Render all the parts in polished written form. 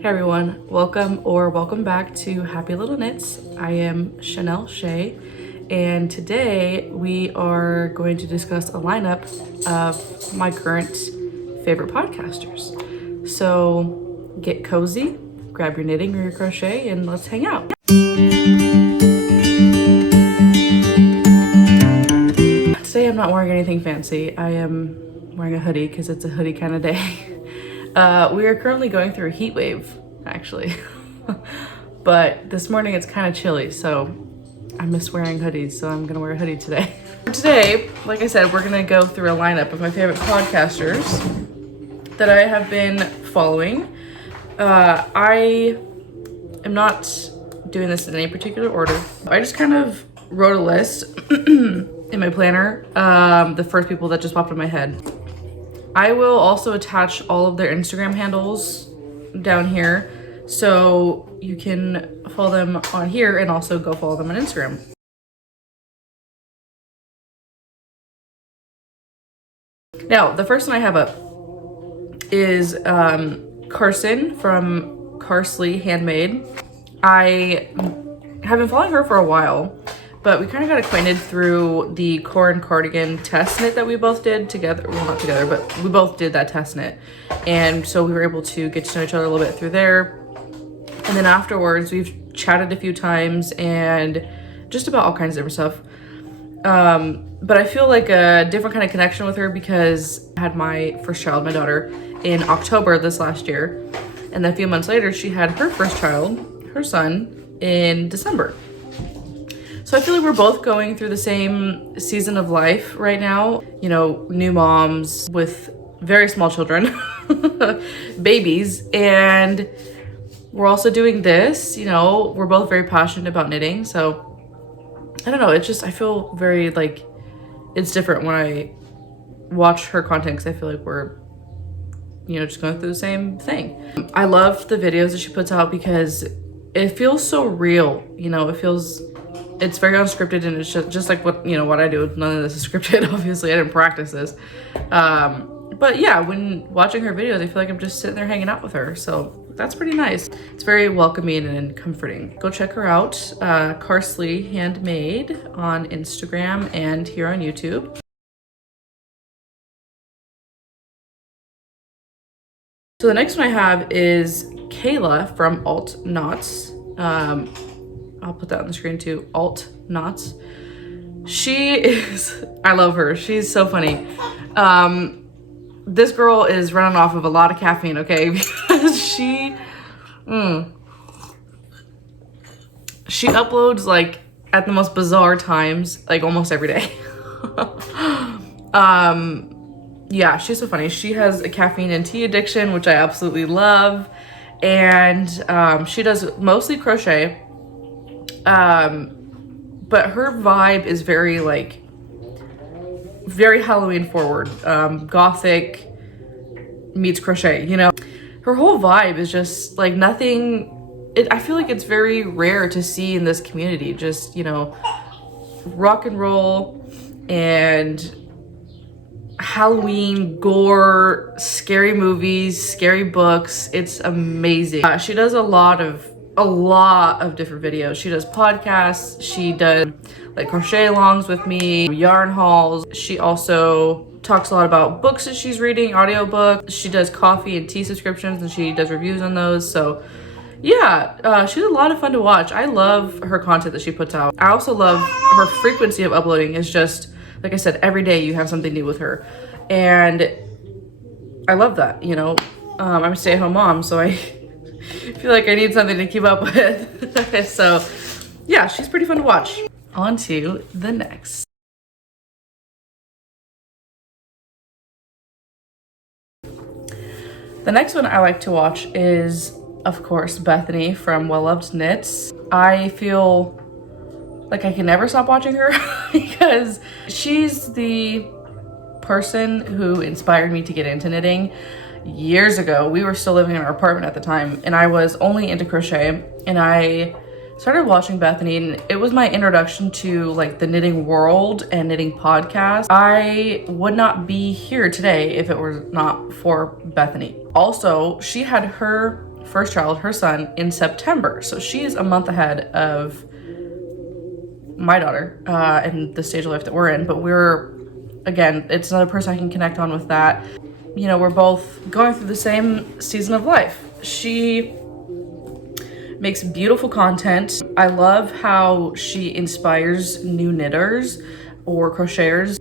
Hey everyone, welcome back to Happy Little Knits. I am Chanel Shea, and today we are going to discuss a lineup of my current favorite podcasters. So get cozy, grab your knitting or your crochet, and let's hang out. Today I'm not wearing anything fancy. I am wearing a hoodie because it's a hoodie kind of day. We are currently going through a heat wave, actually. But this morning it's kind of chilly, so I miss wearing hoodies, so I'm gonna wear a hoodie today. Today, like I said, we're gonna go through a lineup of my favorite podcasters that I have been following. I am not doing this in any particular order. I just kind of wrote a list in my planner, the first people that just popped in my head. I will also attach all of their Instagram handles down here so you can follow them on here and also go follow them on Instagram. Now, the first one I have up is Carson from Carsleehandmade. I have been following her for a while, but we kind of got acquainted through the corn cardigan test knit that we both did together. Well, not together, but we both did that test knit. And so we were able to get to know each other a little bit through there. And then afterwards, we've chatted a few times and just about all kinds of different stuff. But I feel like a different kind of connection with her because I had my first child, my daughter, in October this last year. And then a few months later, she had her first child, her son, in December. So I feel like we're both going through the same season of life right now. You know, new moms with very small children, babies, and we're also doing this. You know, we're both very passionate about knitting. So I don't know, it's just, I feel very like it's different when I watch her content because I feel like we're, you know, just going through the same thing. I love the videos that she puts out because it feels so real. You know, it's very unscripted, and it's just like what, you know, what I do. None of this is scripted, obviously. I didn't practice this. But yeah, when watching her videos, I feel like I'm just sitting there hanging out with her. So that's pretty nice. It's very welcoming and comforting. Go check her out, Carsleehandmade on Instagram and here on YouTube. So the next one I have is Kayla from Alt Knots. I'll put that on the screen too, Alt Knots. She is, I love her. She's so funny. This girl is running off of a lot of caffeine, okay? Because she uploads like at the most bizarre times, like almost every day. Yeah, she's so funny. She has a caffeine and tea addiction, which I absolutely love. And she does mostly crochet. But her vibe is very like, very Halloween forward, gothic meets crochet, you know? Her whole vibe is just like nothing, I feel like it's very rare to see in this community, just, you know, rock and roll and Halloween, gore, scary movies, scary books. It's amazing. She does a lot of different videos. She does podcasts, she does like crochet alongs with me, yarn hauls. She also talks a lot about books that she's reading, audiobooks. She does coffee and tea subscriptions and she does reviews on those. So yeah, she's a lot of fun to watch. I love her content that she puts out. I also love her frequency of uploading. Is just, like I said, every day you have something new with her. And I love that, you know. I'm a stay-at-home mom, so I feel like I need something to keep up with. So yeah, she's pretty fun to watch. On to the next. The next one I like to watch is, of course, Bethany from Well Loved Knits. I feel like I can never stop watching her because she's the person who inspired me to get into knitting. Years ago, we were still living in our apartment at the time, and I was only into crochet, and I started watching Bethany, and it was my introduction to like the knitting world and knitting podcast. I would not be here today if it were not for Bethany. Also, she had her first child, her son, in September. So she is a month ahead of my daughter and the stage of life that we're in. But again, it's another person I can connect on with that. You know, we're both going through the same season of life. She makes beautiful content. I love how she inspires new knitters or crocheters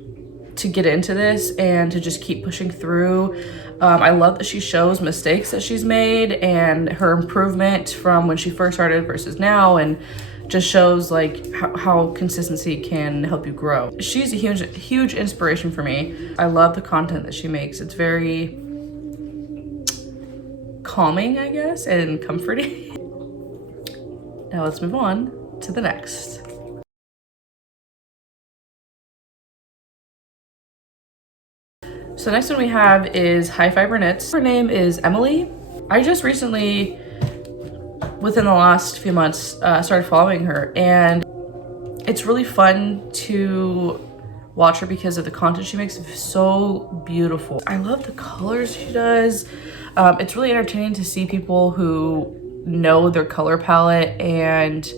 to get into this and to just keep pushing through. I love that she shows mistakes that she's made and her improvement from when she first started versus now, and just shows like how consistency can help you grow. She's a huge inspiration for me. I love the content that she makes. It's very calming, I guess, and comforting. Now let's move on to the next. So the next one we have is High Fiber Knits. Her name is Emily. I just recently, within the last few months, started following her, and it's really fun to watch her because of the content she makes. It's so beautiful. I love the colors she does. It's really entertaining to see people who know their color palette and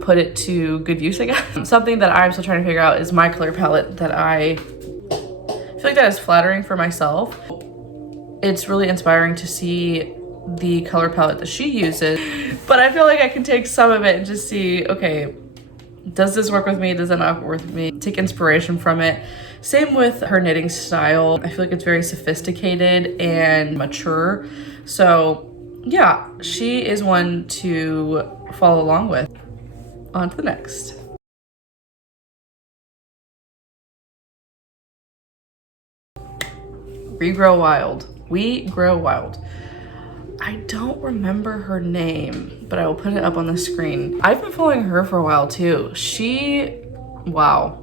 put it to good use, I guess. Something that I'm still trying to figure out is my color palette that I feel like that is flattering for myself. It's really inspiring to see the color palette that she uses, but I feel like I can take some of it and just see, okay, does this work with me? Does it not work with me? Take inspiration from it. Same with her knitting style. I feel like it's very sophisticated and mature. So yeah, she is one to follow along with. On to the next. We Grow Wild. I don't remember her name, but I will put it up on the screen. I've been following her for a while too. Wow.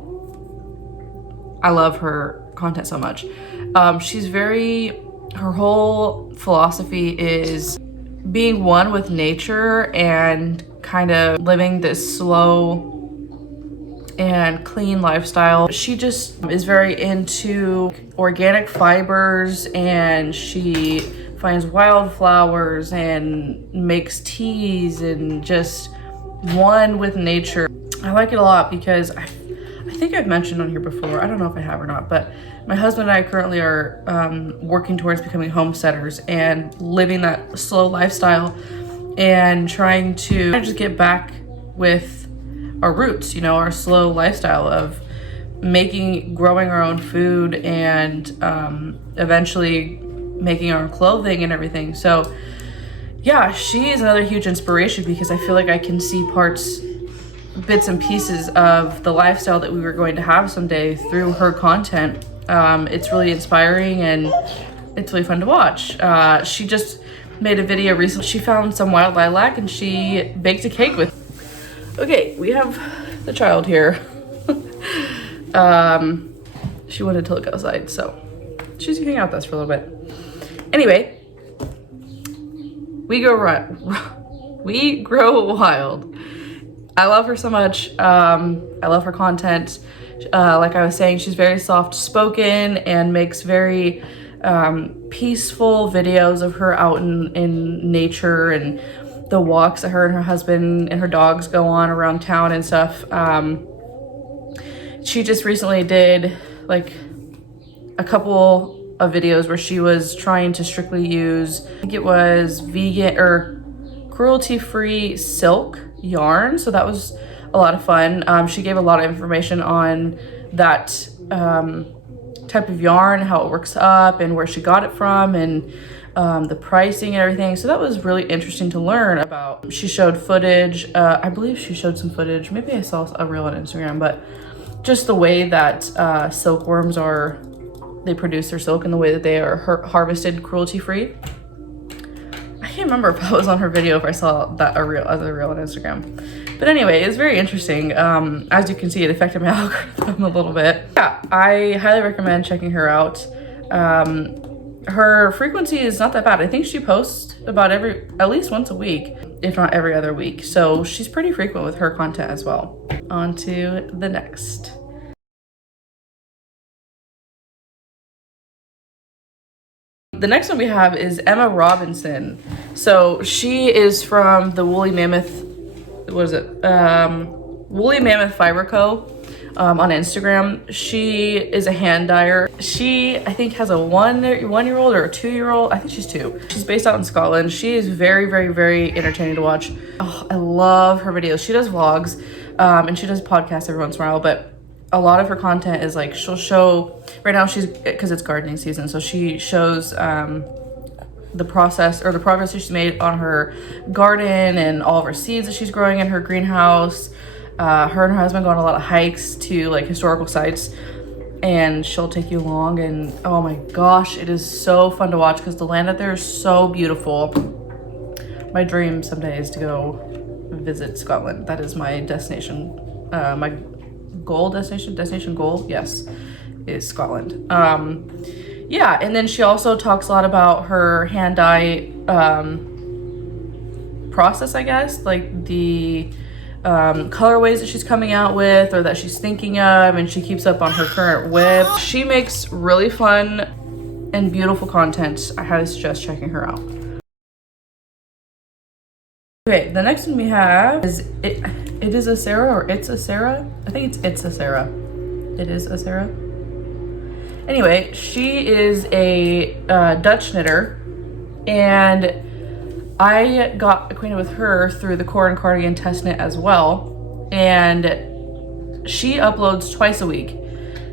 I love her content so much. Her whole philosophy is being one with nature and kind of living this slow and clean lifestyle. She just is very into organic fibers, and she finds wildflowers and makes teas and just one with nature. I like it a lot because I think I've mentioned on here before, I don't know if I have or not, but my husband and I currently are working towards becoming homesteaders and living that slow lifestyle and trying to just get back with our roots, you know, our slow lifestyle of growing our own food and eventually making our own clothing and everything. So yeah, she is another huge inspiration because I feel like I can see bits and pieces of the lifestyle that we were going to have someday through her content. It's really inspiring and it's really fun to watch. She just made a video recently. She found some wild lilac and she baked a cake with. Okay, we have the child here. She wanted to look outside, so she's hanging out with us for a little bit. Anyway, We Grow Wild. I love her so much. I love her content. Like I was saying, she's very soft spoken and makes very peaceful videos of her out in nature and the walks that her and her husband and her dogs go on around town and stuff. She just recently did like a couple of videos where she was trying to strictly use, I think it was vegan or cruelty-free silk yarn. So that was a lot of fun. She gave a lot of information on that type of yarn, how it works up and where she got it from, and the pricing and everything. So that was really interesting to learn about. She showed footage. I believe she showed some footage. Maybe I saw a reel on Instagram, but just the way that silkworms they produce their silk and the way that they are harvested cruelty-free. I can't remember if I was on her video, if I saw that a reel on Instagram. But anyway, it's very interesting. As you can see, it affected my algorithm a little bit. Yeah, I highly recommend checking her out. Her frequency is not that bad. I think she posts about at least once a week, if not every other week. So she's pretty frequent with her content as well. On to the next. The next one we have is Emma Robinson. So she is from the Woolly Mammoth, what is it? Woolly Mammoth Fiber Co. On Instagram. She is a hand dyer. She, I think, has a one-year-old or a 2-year-old. I think she's 2. She's based out in Scotland. She is very, very, very entertaining to watch. Oh, I love her videos. She does vlogs, and she does podcasts every once in a while, but a lot of her content is like, she'll show, right now because it's gardening season, so she shows the process or the progress that she's made on her garden and all of her seeds that she's growing in her greenhouse. Her and her husband go on a lot of hikes to like historical sites, and she'll take you along, and oh my gosh, it is so fun to watch because the land out there is so beautiful. My dream someday is to go visit Scotland. That is my destination. My destination goal, yes, is Scotland. Yeah, and then she also talks a lot about her hand dye process, I guess, like the colorways that she's coming out with or that she's thinking of, and she keeps up on her current whip. She makes really fun and beautiful content. I highly suggest checking her out. Okay, the next one we have is it is a Sarah, or it's a Sarah? I think it's a Sarah. It is a Sarah. Anyway, she is a Dutch knitter, and I got acquainted with her through the Core and Cardigan test knit as well, and she uploads twice a week.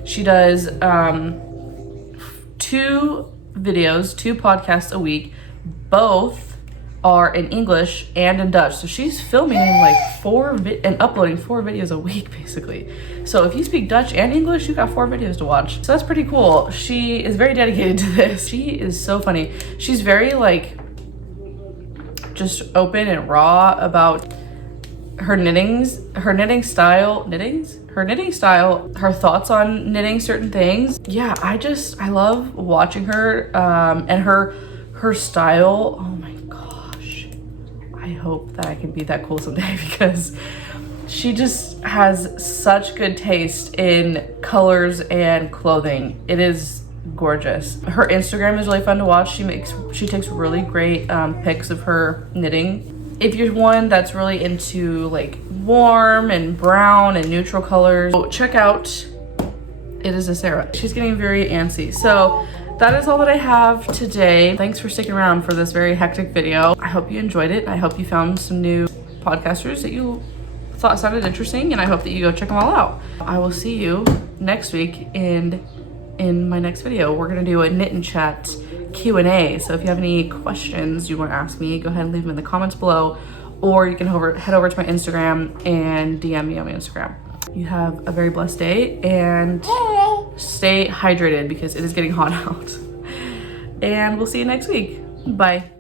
She does 2 videos, 2 podcasts a week. Both are in English and in Dutch. So she's filming like and uploading 4 videos a week basically. So if you speak Dutch and English, you got 4 videos to watch. So that's pretty cool. She is very dedicated to this. She is so funny. She's very like just open and raw about her knitting style, her thoughts on knitting certain things. Yeah, I love watching her and her style. Oh my gosh, I hope that I can be that cool someday because she just has such good taste in colors and clothing. It is gorgeous. Her Instagram is really fun to watch. She takes really great pics of her knitting. If you're one that's really into like warm and brown and neutral colors, check out It Is a Sarah. She's getting very antsy. So that is all that I have today. Thanks for sticking around for this very hectic video. I hope you enjoyed it. I hope you found some new podcasters that you thought sounded interesting, and I hope that you go check them all out. I will see you next week in my next video. We're gonna do a knit and chat Q&A. So if you have any questions you want to ask me, go ahead and leave them in the comments below, or you can head over to my Instagram and DM me on my Instagram. You have a very blessed day and stay hydrated because it is getting hot out. And we'll see you next week. Bye.